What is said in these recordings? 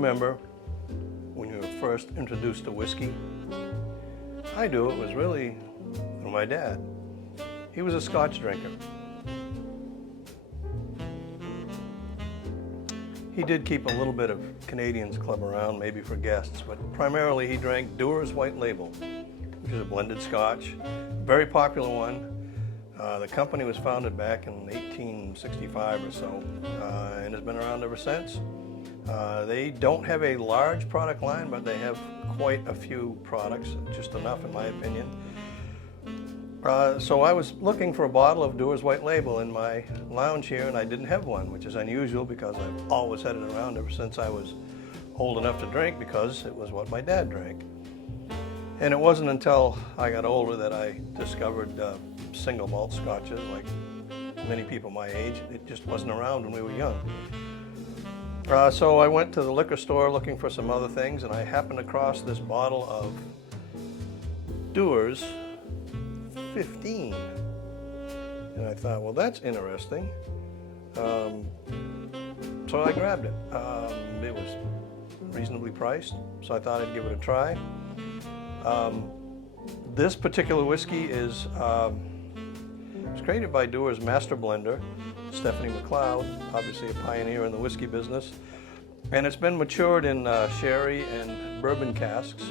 remember when you were first introduced to whiskey? I do. It was really from my dad. He was a Scotch drinker. He did keep a little bit of Canadians Club around, maybe for guests, but primarily he drank Dewar's White Label, which is a blended Scotch, very popular one. The company was founded back in 1865 or so, and has been around ever since. They don't have a large product line, but they have quite a few products, just enough in my opinion. So I was looking for a bottle of Dewar's White Label in my lounge here, and I didn't have one, which is unusual because I've always had it around ever since I was old enough to drink, because it was what my dad drank. And it wasn't until I got older that I discovered single malt scotches, like many people my age. It just wasn't around when we were young. So I went to the liquor store looking for some other things, and I happened across this bottle of Dewar's 15. And I thought, well, that's interesting. So I grabbed it. It was reasonably priced, so I thought I'd give it a try. This particular whiskey is created by Dewar's master blender, Stephanie McLeod, obviously a pioneer in the whiskey business. And it's been matured in sherry and bourbon casks.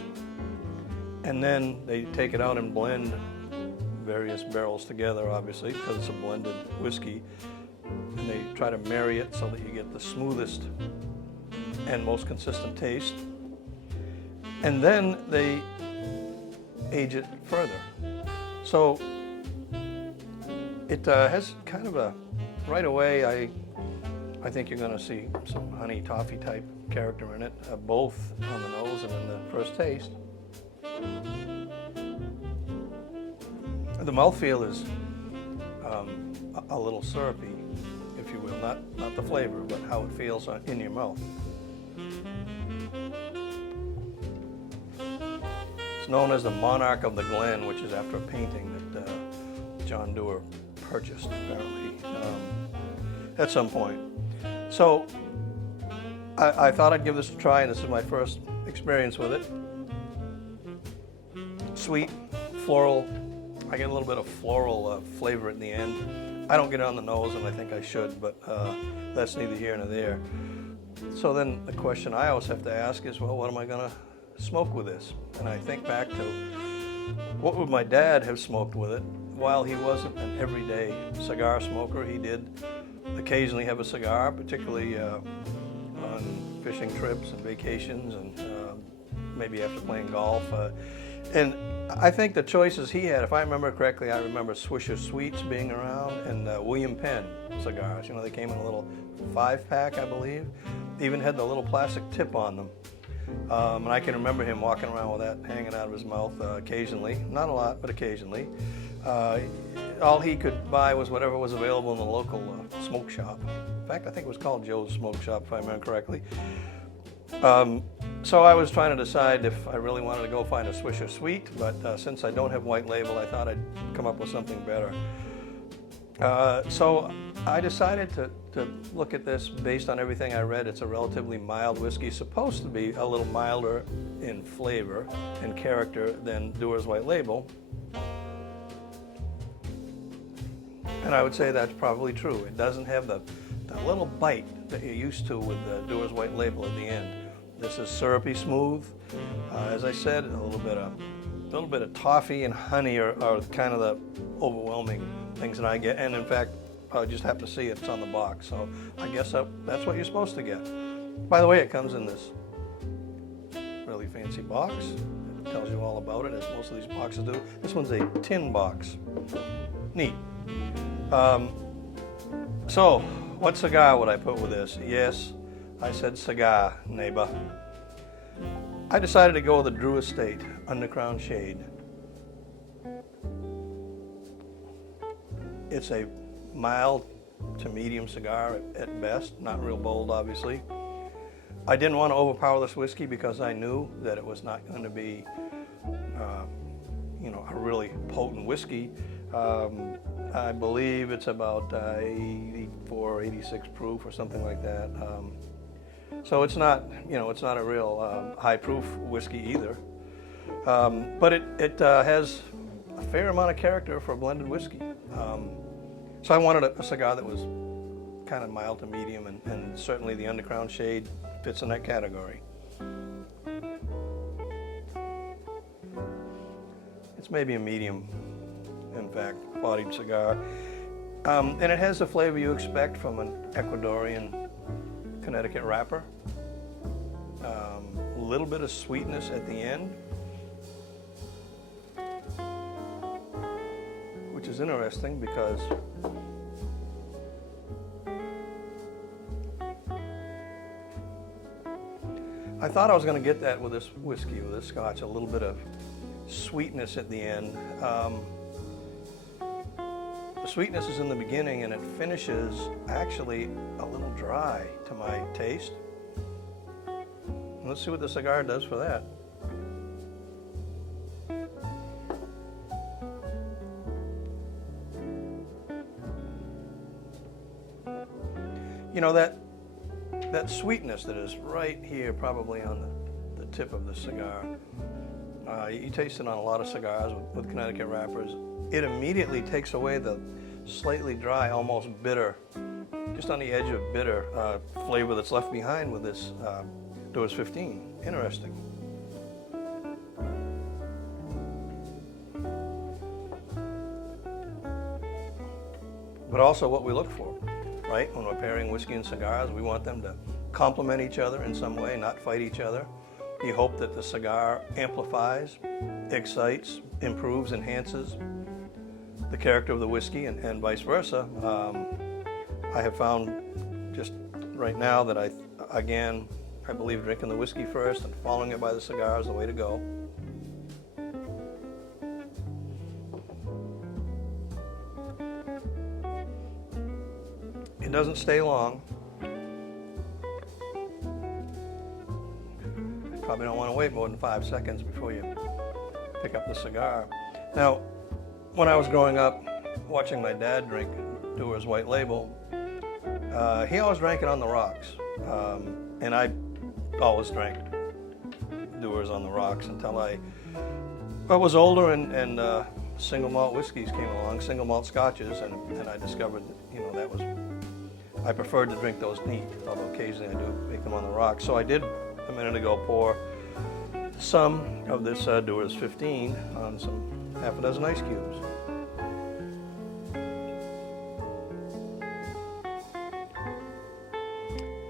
And then they take it out and blend various barrels together, obviously, because it's a blended whiskey. And they try to marry it so that you get the smoothest and most consistent taste. And then they age it further. So it has kind of a, right away, I think you're going to see some honey toffee type character in it, both on the nose and in the first taste. The mouthfeel is a little syrupy, if you will, not the flavor, but how it feels in your mouth. It's known as the Monarch of the Glen, which is after a painting that John Dewar purchased, apparently, at some point. So I thought I'd give this a try, and this is my first experience with it. Sweet, floral. I get a little bit of floral flavor in the end. I don't get it on the nose, and I think I should, but that's neither here nor there. So then the question I always have to ask is, well, what am I going to smoke with this? And I think back to what would my dad have smoked with it. While he wasn't an everyday cigar smoker, he did occasionally have a cigar, particularly on fishing trips and vacations, and maybe after playing golf. And I think the choices he had, if I remember correctly, I remember Swisher Sweets being around, and William Penn cigars. You know, they came in a little 5-pack, I believe. They even had the little plastic tip on them. And I can remember him walking around with that hanging out of his mouth occasionally. Not a lot, but occasionally. All he could buy was whatever was available in the local smoke shop. In fact, I think it was called Joe's Smoke Shop, if I remember correctly. So I was trying to decide if I really wanted to go find a Swisher Sweet, but since I don't have White Label, I thought I'd come up with something better. So I decided to look at this based on everything I read. It's a relatively mild whiskey, supposed to be a little milder in flavor and character than Dewar's White Label. And I would say that's probably true. It doesn't have the little bite that you're used to with the Dewar's White Label at the end. This is syrupy smooth. As I said, a little bit of toffee and honey are kind of the overwhelming things that I get. And in fact, I just have to see it's on the box. So I guess that's what you're supposed to get. By the way, it comes in this really fancy box. It tells you all about it, as most of these boxes do. This one's a tin box. Neat. So, what cigar would I put with this? Yes, I said cigar, neighbor. I decided to go with the Drew Estate Undercrown Shade. It's a mild to medium cigar at best, not real bold, obviously. I didn't want to overpower this whiskey because I knew that it was not going to be, a really potent whiskey. I believe it's about 84, 86 proof or something like that. So it's not, it's not a real high proof whiskey either. But it has a fair amount of character for a blended whiskey. So I wanted a cigar that was kind of mild to medium, and certainly the Undercrown Shade fits in that category. It's maybe a medium, in fact, bodied cigar. And it has the flavor you expect from an Ecuadorian Connecticut wrapper. A little bit of sweetness at the end, which is interesting because I thought I was going to get that with this whiskey, with this Scotch, a little bit of sweetness at the end. The sweetness is in the beginning and it finishes actually a little dry to my taste. Let's see what the cigar does for that. That sweetness that is right here, probably on the tip of the cigar. You taste it on a lot of cigars with Connecticut wrappers. It immediately takes away the slightly dry, almost bitter, just on the edge of bitter flavor that's left behind with this Dewar's 15. Interesting. But also what we look for, right? When we're pairing whiskey and cigars, we want them to complement each other in some way, not fight each other. You hope that the cigar amplifies, excites, improves, enhances the character of the whiskey, and vice versa. I have found just right now that I believe drinking the whiskey first and following it by the cigar is the way to go. It doesn't stay long. You probably don't want to wait more than 5 seconds before you pick up the cigar. Now, when I was growing up, watching my dad drink Dewar's White Label, he always drank it on the rocks. And I always drank Dewar's on the rocks until I was older and single malt whiskeys came along, single malt scotches, and I discovered that, that was, I preferred to drink those neat, although occasionally I do make them on the rocks. So I did, a minute ago, pour some of this Dewar's 15 on some half a dozen ice cubes.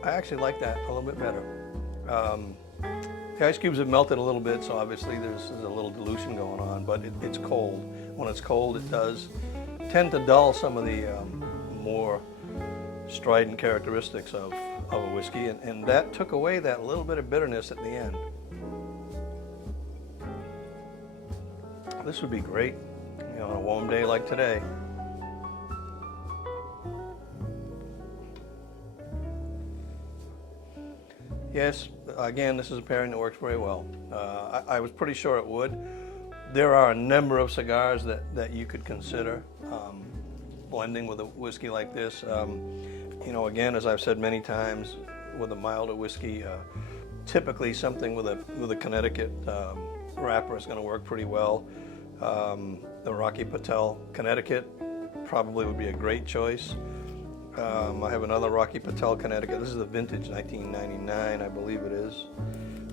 I actually like that a little bit better. The ice cubes have melted a little bit, so obviously there's a little dilution going on, but it's cold. When it's cold, it does tend to dull some of the more strident characteristics of a whiskey, and that took away that little bit of bitterness at the end. This would be great, on a warm day like today. Yes, again, this is a pairing that works very well. I was pretty sure it would. There are a number of cigars that you could consider blending with a whiskey like this. Again, as I've said many times, with a milder whiskey, typically something with a Connecticut wrapper is going to work pretty well. The Rocky Patel Connecticut probably would be a great choice. I have another Rocky Patel Connecticut. This is the vintage 1999, I believe it is.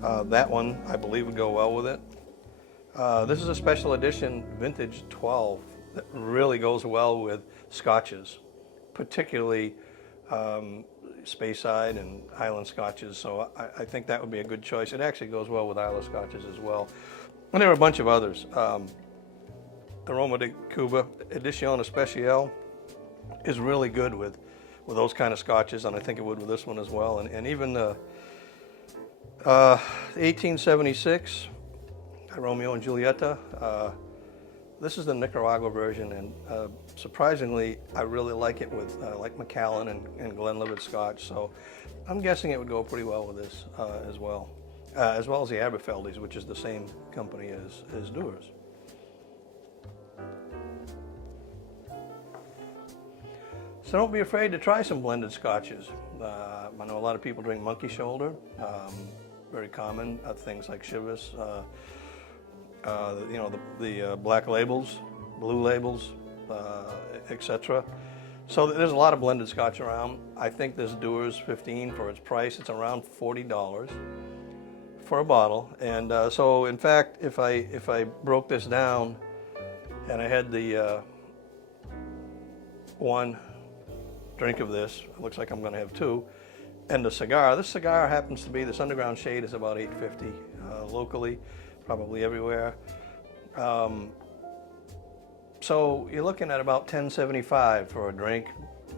That one, I believe, would go well with it. This is a special edition vintage 12 that really goes well with scotches, particularly Speyside and Highland scotches. So I think that would be a good choice. It actually goes well with Islay scotches as well. And there are a bunch of others. The Roma de Cuba Edition Especial is really good with those kind of scotches, and I think it would with this one as well. And even the 1876 Romeo and Julieta. This is the Nicaragua version, and surprisingly, I really like it with like Macallan and Glenlivet Scotch. So I'm guessing it would go pretty well with this as well as the Aberfeldies, which is the same company as Dewar's. So don't be afraid to try some blended scotches. I know a lot of people drink monkey shoulder, very common. Things like Chivas, the black labels, blue labels, etc. So there's a lot of blended scotch around. I think this Dewar's 15 for its price. It's around $40 for a bottle. And so in fact, if I broke this down and I had the one drink of this, it looks like I'm going to have two, and the cigar. This cigar happens to be, this Underground Shade is about $8.50 locally, probably everywhere. So you're looking at about $10.75 for a drink,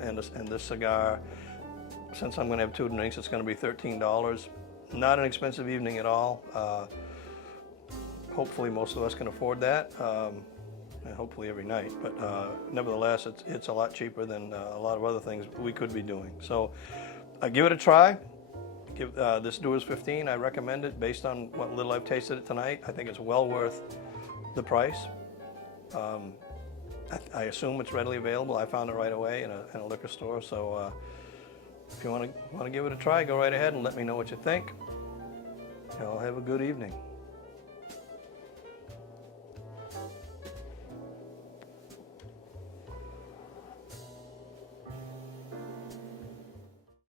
and this cigar. Since I'm going to have two drinks, it's going to be $13. Not an expensive evening at all. Hopefully most of us can afford that. And hopefully every night, but nevertheless, it's a lot cheaper than a lot of other things we could be doing. So give it a try. Give this Dewar's 15. I recommend it based on what little I've tasted it tonight. I think it's well worth the price. I assume it's readily available. I found it right away in a liquor store. So if you want to give it a try, go right ahead and let me know what you think. Y'all have a good evening.